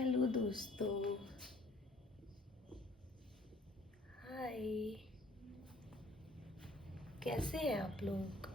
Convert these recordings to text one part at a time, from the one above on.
Hello दोस्तों, हाय। कैसे हैं आप लोग?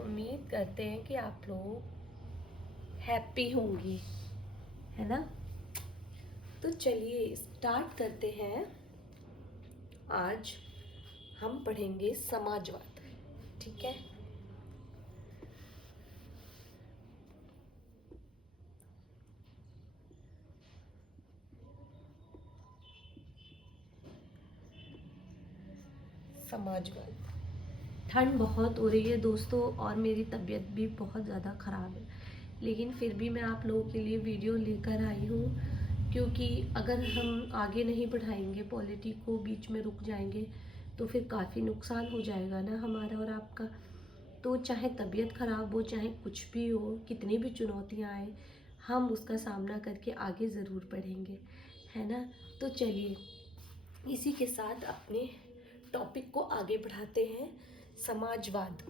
उम्मीद करते हैं कि आप लोग हैप्पी होंगे, है ना? तो चलिए स्टार्ट करते हैं। आज हम पढ़ेंगे समाजवाद, ठीक है? समाजवाद। ठंड बहुत हो रही है दोस्तों, और मेरी तबीयत भी बहुत ज़्यादा ख़राब है, लेकिन फिर भी मैं आप लोगों के लिए वीडियो लेकर आई हूँ, क्योंकि अगर हम आगे नहीं बढ़ाएंगे, पॉलिटी को बीच में रुक जाएंगे, तो फिर काफ़ी नुकसान हो जाएगा ना हमारा और आपका। तो चाहे तबीयत ख़राब हो, चाहे कुछ भी हो, कितनी भी चुनौतियाँ आए, हम उसका सामना करके आगे ज़रूर बढ़ेंगे, है ना? तो चलिए इसी के साथ अपने टॉपिक को आगे बढ़ाते हैं। समाजवाद,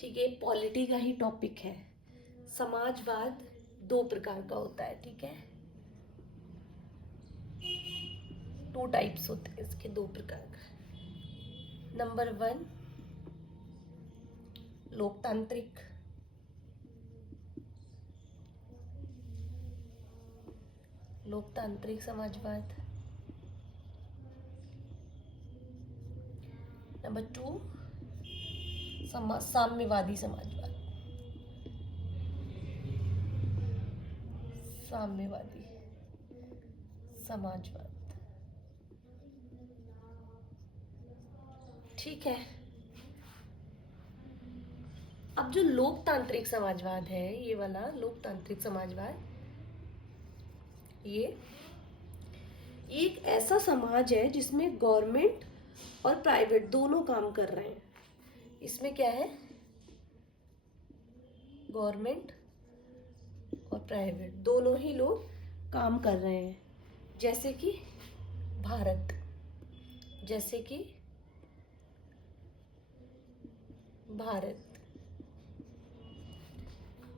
ठीक है, पॉलिटी का ही टॉपिक है। समाजवाद दो प्रकार का होता है, ठीक है? टू टाइप्स होते हैं इसके, दो प्रकार का। नंबर 1 लोकतांत्रिक, लोकतांत्रिक समाजवाद। नंबर 2 साम्यवादी समाजवाद, साम्यवादी समाजवाद, ठीक है। अब जो लोकतांत्रिक समाजवाद है, ये वाला लोकतांत्रिक समाजवाद, ये एक ऐसा समाज है जिसमें गवर्नमेंट और प्राइवेट दोनों काम कर रहे हैं। इसमें क्या है? गवर्नमेंट और प्राइवेट दोनों ही लोग काम कर रहे हैं। जैसे कि भारत, जैसे कि भारत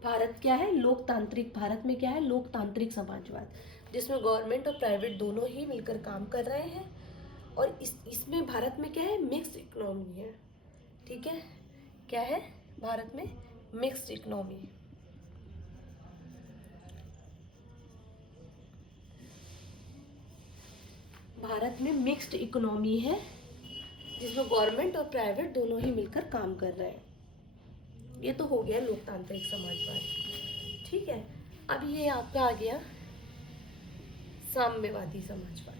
भारत क्या है? लोकतांत्रिक। भारत में क्या है? लोकतांत्रिक समाजवाद, जिसमें गवर्नमेंट और प्राइवेट दोनों ही मिलकर काम कर रहे हैं। और इसमें भारत में क्या है? मिक्स्ड इकोनॉमी है, ठीक है? क्या है भारत में? Mixed economy. भारत में मिक्स्ड इकोनॉमी है, जिसमें गवर्नमेंट और प्राइवेट दोनों ही मिलकर काम कर रहे हैं। ये तो हो गया लोकतांत्रिक समाजवाद, ठीक है। अब ये आपका आ गया साम्यवादी समाजवाद।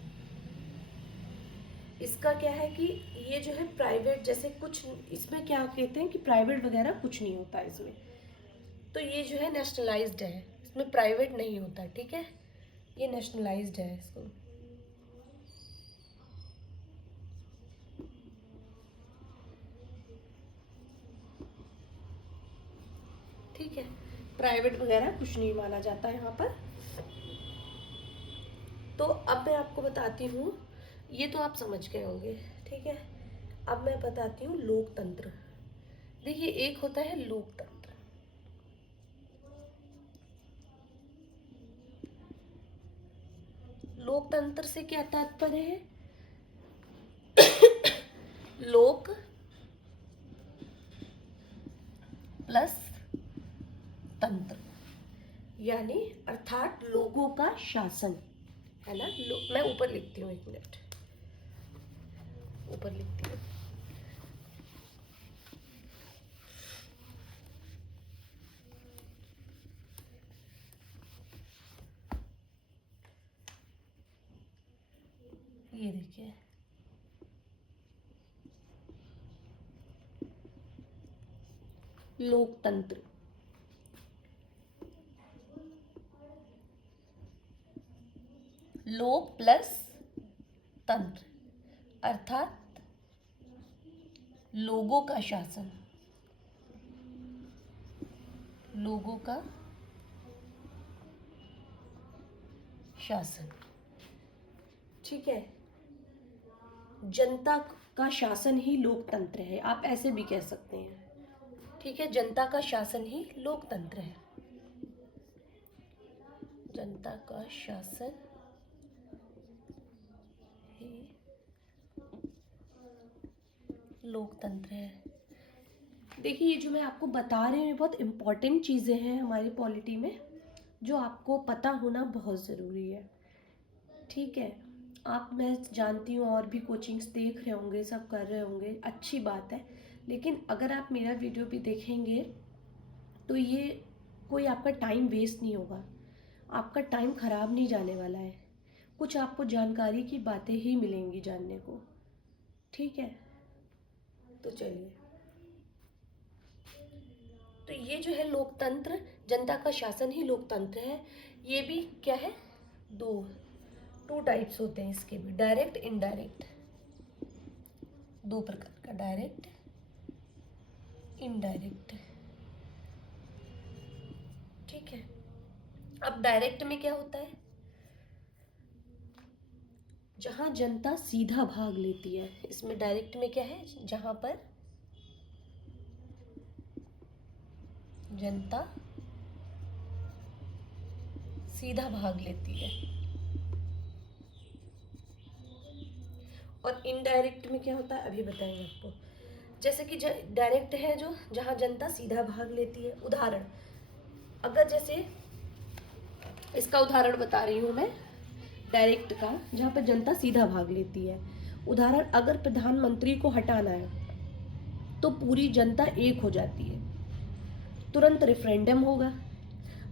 इसका क्या है कि ये जो है प्राइवेट, जैसे कुछ इसमें क्या कहते हैं कि प्राइवेट वगैरह कुछ नहीं होता इसमें। तो ये जो है नेशनलाइज्ड है, इसमें प्राइवेट नहीं होता, ठीक है? ये नेशनलाइज्ड है इसको। ठीक है, प्राइवेट वगैरह कुछ नहीं माना जाता यहाँ पर। तो अब मैं आपको बताती हूँ, ये तो आप समझ गए होंगे, ठीक है? अब मैं बताती हूँ लोकतंत्र। देखिए, एक होता है लोकतंत्र। लोकतंत्र से क्या तात्पर्य है? लोक प्लस तंत्र, यानी अर्थात लोगों का शासन, है ना? मैं ऊपर लिखती हूँ, एक मिनट ऊपर लिखती हूँ। ये देखिए, लोकतंत्र, लोक प्लस तंत्र, अर्थात लोगों का शासन, लोगों का शासन, ठीक है? जनता का शासन ही लोकतंत्र है, आप ऐसे भी कह सकते हैं। ठीक है, जनता का शासन ही लोकतंत्र है। जनता का शासन ही लोकतंत्र है। देखिए, ये जो मैं आपको बता रही हूँ बहुत इम्पॉर्टेंट चीज़ें हैं हमारी पॉलिटी में, जो आपको पता होना बहुत ज़रूरी है। ठीक है, आप, मैं जानती हूँ और भी कोचिंग्स देख रहे होंगे, सब कर रहे होंगे, अच्छी बात है। लेकिन अगर आप मेरा वीडियो भी देखेंगे तो ये कोई आपका टाइम वेस्ट नहीं होगा, आपका टाइम ख़राब नहीं जाने वाला है। कुछ आपको जानकारी की बातें ही मिलेंगी जानने को। ठीक है, तो चलिए, तो ये जो है लोकतंत्र, जनता का शासन ही लोकतंत्र है। ये भी क्या है, टू टाइप्स होते हैं इसके भी, डायरेक्ट इनडायरेक्ट, दो प्रकार का, डायरेक्ट इनडायरेक्ट। ठीक है, अब डायरेक्ट में क्या होता है, जहां जनता सीधा भाग लेती है। इसमें डायरेक्ट में क्या है, जहां पर जनता सीधा भाग लेती है। और इनडायरेक्ट में क्या होता है, अभी बताएंगे आपको। जैसे कि डायरेक्ट है जो, जहां जनता सीधा भाग लेती है। उदाहरण, अगर जैसे इसका उदाहरण बता रही हूं मैं, डायरेक्ट का, जहां पर जनता सीधा भाग लेती है। उदाहरण, अगर प्रधानमंत्री को हटाना है तो पूरी जनता एक हो जाती है, तुरंत रेफरेंडम होगा,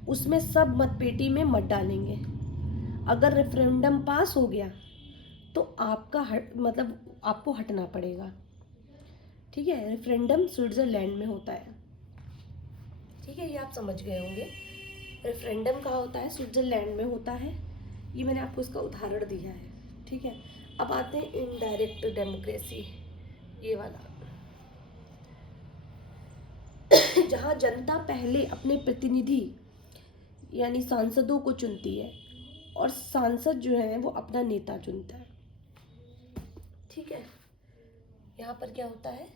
उसमें सब मतपेटी में मत डालेंगे। अगर रेफरेंडम पास हो गया तो आपका मतलब आपको हटना पड़ेगा। ठीक है, रेफरेंडम स्विट्जरलैंड में होता है। ठीक है, ये आप समझ गए होंगे। रेफरेंडम कहाँ होता है, स्विट्जरलैंड में होता है। ये मैंने आपको इसका उदाहरण दिया है। ठीक है, अब आते हैं इनडायरेक्ट डेमोक्रेसी, ये वाला जहां जनता पहले अपने प्रतिनिधि यानी सांसदों को चुनती है और सांसद जो है वो अपना नेता चुनता है। ठीक है, यहाँ पर क्या होता है,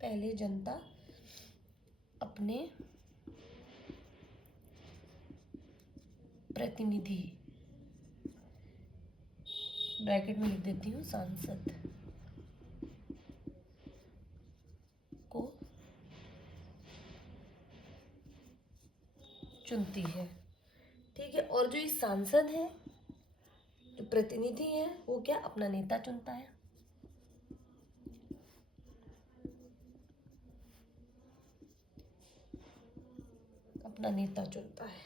पहले जनता अपने प्रतिनिधि, ब्रैकेट में लिख देती हूँ, सांसद को चुनती है। ठीक है, और जो ये सांसद है, जो प्रतिनिधि है, वो क्या अपना नेता चुनता है। अपना नेता चुनता है।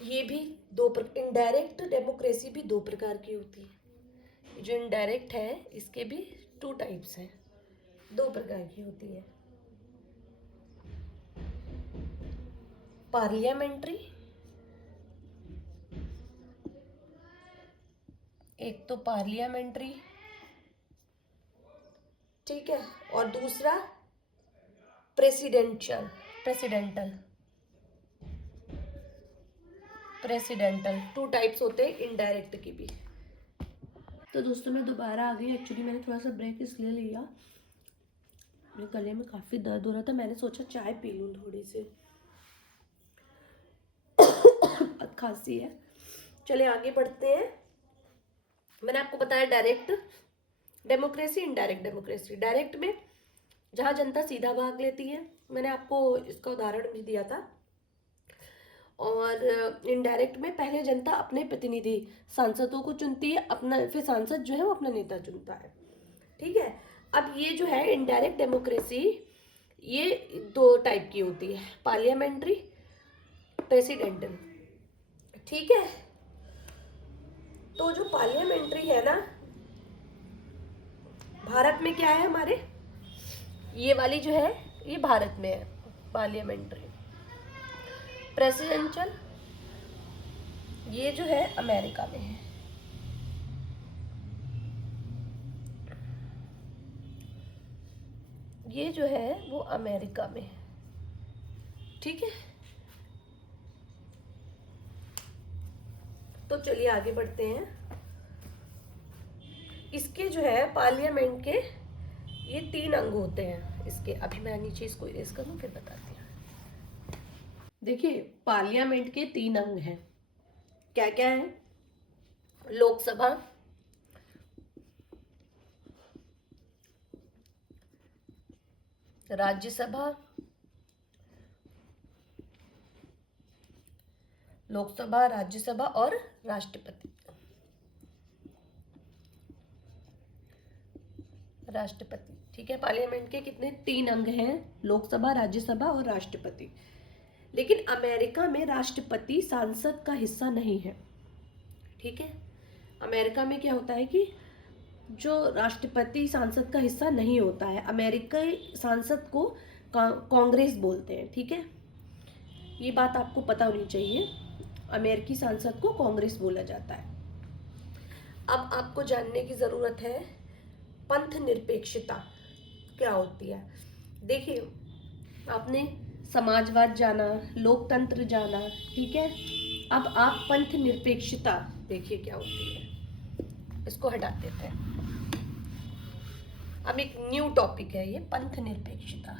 ये भी इनडायरेक्ट डेमोक्रेसी भी दो प्रकार की होती है। जो इनडायरेक्ट है इसके भी टू टाइप्स हैं, दो प्रकार की होती है। पार्लियामेंट्री, एक तो पार्लियामेंट्री, ठीक है, और दूसरा presidential, presidential, presidential, two types होते हैं इनडायरेक्ट की भी। तो दोस्तों, मैं दोबारा आ गई। एक्चुअली मैंने थोड़ा सा ब्रेक इसलिए लिया, मेरे गले में काफ़ी दर्द हो रहा था, मैंने सोचा चाय पी लूँ थोड़ी सी, खांसी है। चले आगे बढ़ते हैं। मैंने आपको बताया direct democracy, indirect democracy. Direct में जहां जनता सीधा भाग लेती है, मैंने आपको इसका उदाहरण भी दिया था। और इनडायरेक्ट में पहले जनता अपने प्रतिनिधि सांसदों को चुनती है, अपना, फिर सांसद जो है वो अपना नेता चुनता है। ठीक है, अब ये जो है इनडायरेक्ट डेमोक्रेसी, ये दो टाइप की होती है, पार्लियामेंट्री, प्रेसिडेंटल। ठीक है, तो जो पार्लियामेंट्री है ना, भारत में क्या है हमारे, ये वाली जो है ये भारत में है पार्लियामेंट्री। प्रेसिडेंशियल ये जो है अमेरिका में है। ये जो है वो अमेरिका में है। ठीक है, तो चलिए आगे बढ़ते हैं। इसके जो है पार्लियामेंट के ये 3 अंग होते हैं इसके। अभी मैं नीचे इसको इरेज करूँ फिर बताती हूँ। देखिए पार्लियामेंट के 3 अंग हैं, क्या क्या है? लोकसभा, राज्यसभा, लोकसभा, राज्यसभा और राष्ट्रपति। राष्ट्रपति, ठीक है। पार्लियामेंट के कितने? 3 अंग हैं, लोकसभा, राज्यसभा और राष्ट्रपति। लेकिन अमेरिका में राष्ट्रपति संसद का हिस्सा नहीं है, ठीक है। अमेरिका में क्या होता है कि जो राष्ट्रपति संसद का हिस्सा नहीं होता है, अमेरिकी संसद को कांग्रेस बोलते हैं, ठीक है। ये बात आपको पता होनी चाहिए, अमेरिकी संसद को कांग्रेस बोला जाता है। अब आपको जानने की जरूरत है पंथ निरपेक्षता क्या होती है। देखिए आपने समाजवाद जाना, लोकतंत्र जाना, ठीक है। अब आप पंथ निरपेक्षता देखिए क्या होती है, इसको हटा देते हैं। अब एक न्यू टॉपिक है ये, पंथ निरपेक्षता।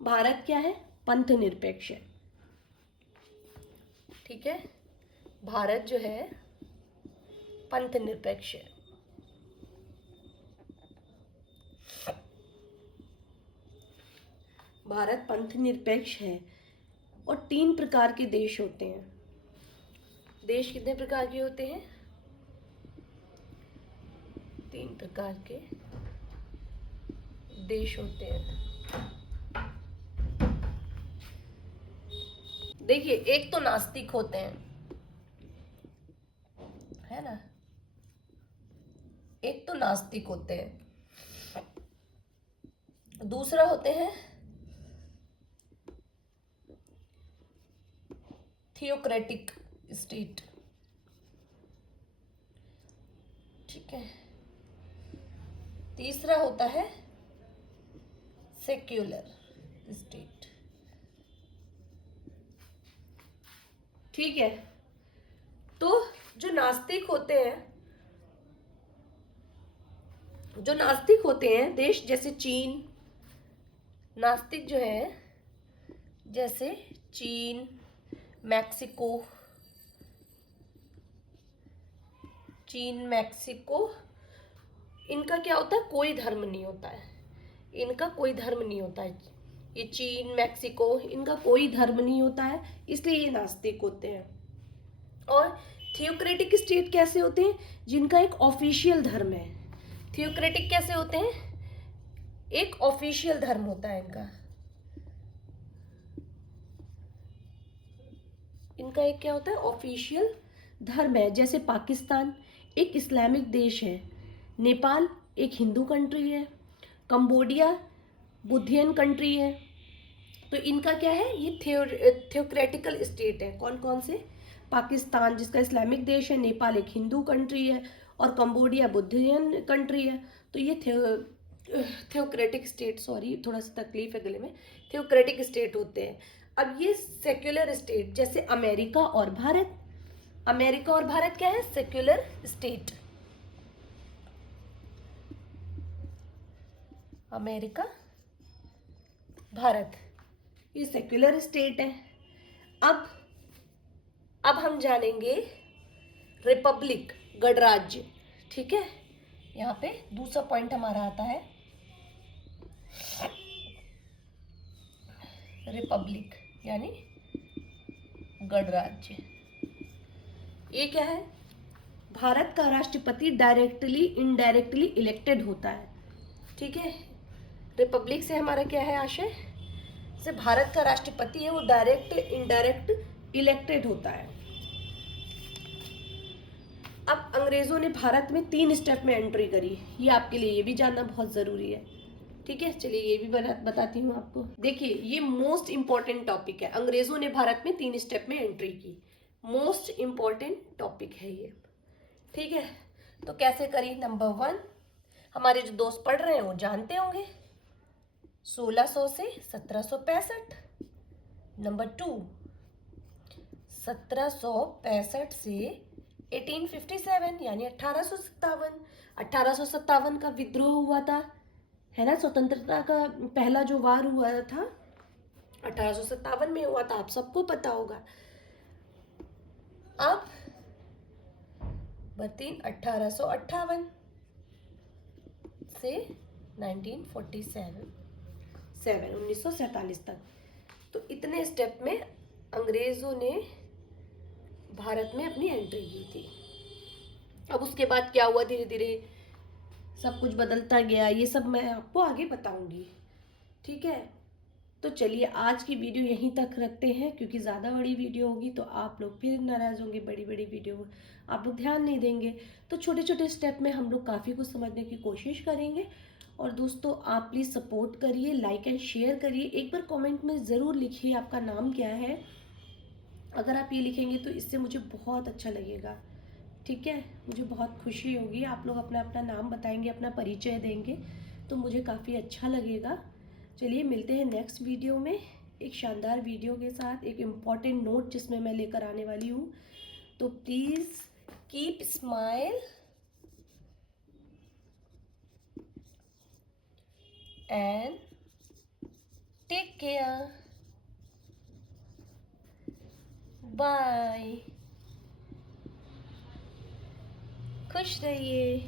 भारत क्या है? पंथ निरपेक्ष है, ठीक है। भारत जो है पंथ निरपेक्ष है। भारत पंथ निरपेक्ष है और 3 प्रकार के देश होते हैं। देश कितने प्रकार के होते हैं? 3 प्रकार के देश होते हैं। देखिए एक तो नास्तिक होते हैं, है ना, एक तो नास्तिक होते हैं। दूसरा होते हैं थियोक्रेटिक स्टेट, ठीक है। तीसरा होता है सेक्युलर स्टेट, ठीक है। तो जो नास्तिक होते हैं देश, जैसे चीन, नास्तिक जो है जैसे चीन, मैक्सिको, इनका क्या होता है? कोई धर्म नहीं होता है, इनका कोई धर्म नहीं होता है। ये चीन, मैक्सिको, इनका कोई धर्म नहीं होता है, इसलिए ये नास्तिक होते हैं। और थियोक्रेटिक स्टेट कैसे होते हैं? जिनका एक ऑफिशियल धर्म है। थियोक्रेटिक कैसे होते हैं? एक ऑफिशियल धर्म होता है इनका एक क्या होता है? ऑफिशियल धर्म है। जैसे पाकिस्तान एक इस्लामिक देश है, नेपाल एक हिंदू कंट्री है, कंबोडिया बुद्धियन कंट्री है। तो इनका क्या है? ये थियोक्रेटिकल स्टेट है। कौन कौन से? पाकिस्तान जिसका इस्लामिक देश है, नेपाल एक हिंदू कंट्री है और कंबोडिया बुद्धियन कंट्री है। तो ये थियोक्रेटिक स्टेट, सॉरी थोड़ा सा तकलीफ है गले में, थियोक्रेटिक स्टेट होते हैं। अब ये सेक्युलर स्टेट, जैसे अमेरिका और भारत क्या है? Secular state. अमेरिका, भारत ये सेक्युलर स्टेट है। अब हम जानेंगे रिपब्लिक, गणराज्य, ठीक है। यहाँ पे दूसरा पॉइंट हमारा आता है रिपब्लिक यानी गणराज्य। ये क्या है? भारत का राष्ट्रपति डायरेक्टली इनडायरेक्टली इलेक्टेड होता है, ठीक है। रिपब्लिक से हमारा क्या है आशय? से भारत का राष्ट्रपति है वो डायरेक्ट इनडायरेक्ट इलेक्टेड होता है। अब अंग्रेजों ने भारत में 3 स्टेप में एंट्री करी, ये आपके लिए ये भी जानना बहुत जरूरी है, ठीक है। चलिए ये भी बताती हूँ आपको। देखिए ये मोस्ट इंपॉर्टेंट टॉपिक है, अंग्रेजों ने भारत में 3 स्टेप में एंट्री की, मोस्ट इंपॉर्टेंट टॉपिक है ये, ठीक है। तो कैसे करी? नंबर 1, हमारे जो दोस्त पढ़ रहे हैं वो जानते होंगे, 1600 से 1765। नंबर 2, 1765 से 1857 यानी 1857। 1857 का विद्रोह हुआ था, है ना, स्वतंत्रता का पहला जो वार हुआ था 1857 में हुआ था, आप सबको पता होगा। अब बर्तीन 1858 से 1947 तक। तो इतने स्टेप में अंग्रेजों ने भारत में अपनी एंट्री की थी। अब उसके बाद क्या हुआ, धीरे धीरे सब कुछ बदलता गया, ये सब मैं आपको आगे बताऊंगी, ठीक है। तो चलिए आज की वीडियो यहीं तक रखते हैं, क्योंकि ज़्यादा बड़ी वीडियो होगी तो आप लोग फिर नाराज़ होंगे, बड़ी बड़ी वीडियो आप लोग ध्यान नहीं देंगे। तो छोटे छोटे स्टेप में हम लोग काफ़ी कुछ समझने की कोशिश करेंगे। और दोस्तों आप प्लीज़ सपोर्ट करिए, लाइक एंड शेयर करिए। एक बार कमेंट में ज़रूर लिखिए आपका नाम क्या है। अगर आप ये लिखेंगे तो इससे मुझे बहुत अच्छा लगेगा, ठीक है। मुझे बहुत खुशी होगी, आप लोग अपना अपना नाम बताएंगे, अपना परिचय देंगे तो मुझे काफ़ी अच्छा लगेगा। चलिए मिलते हैं नेक्स्ट वीडियो में एक शानदार वीडियो के साथ, एक इम्पॉर्टेंट नोट जिसमें मैं लेकर आने वाली हूँ। तो please keep smile and take care. Bye, खुश रहिए।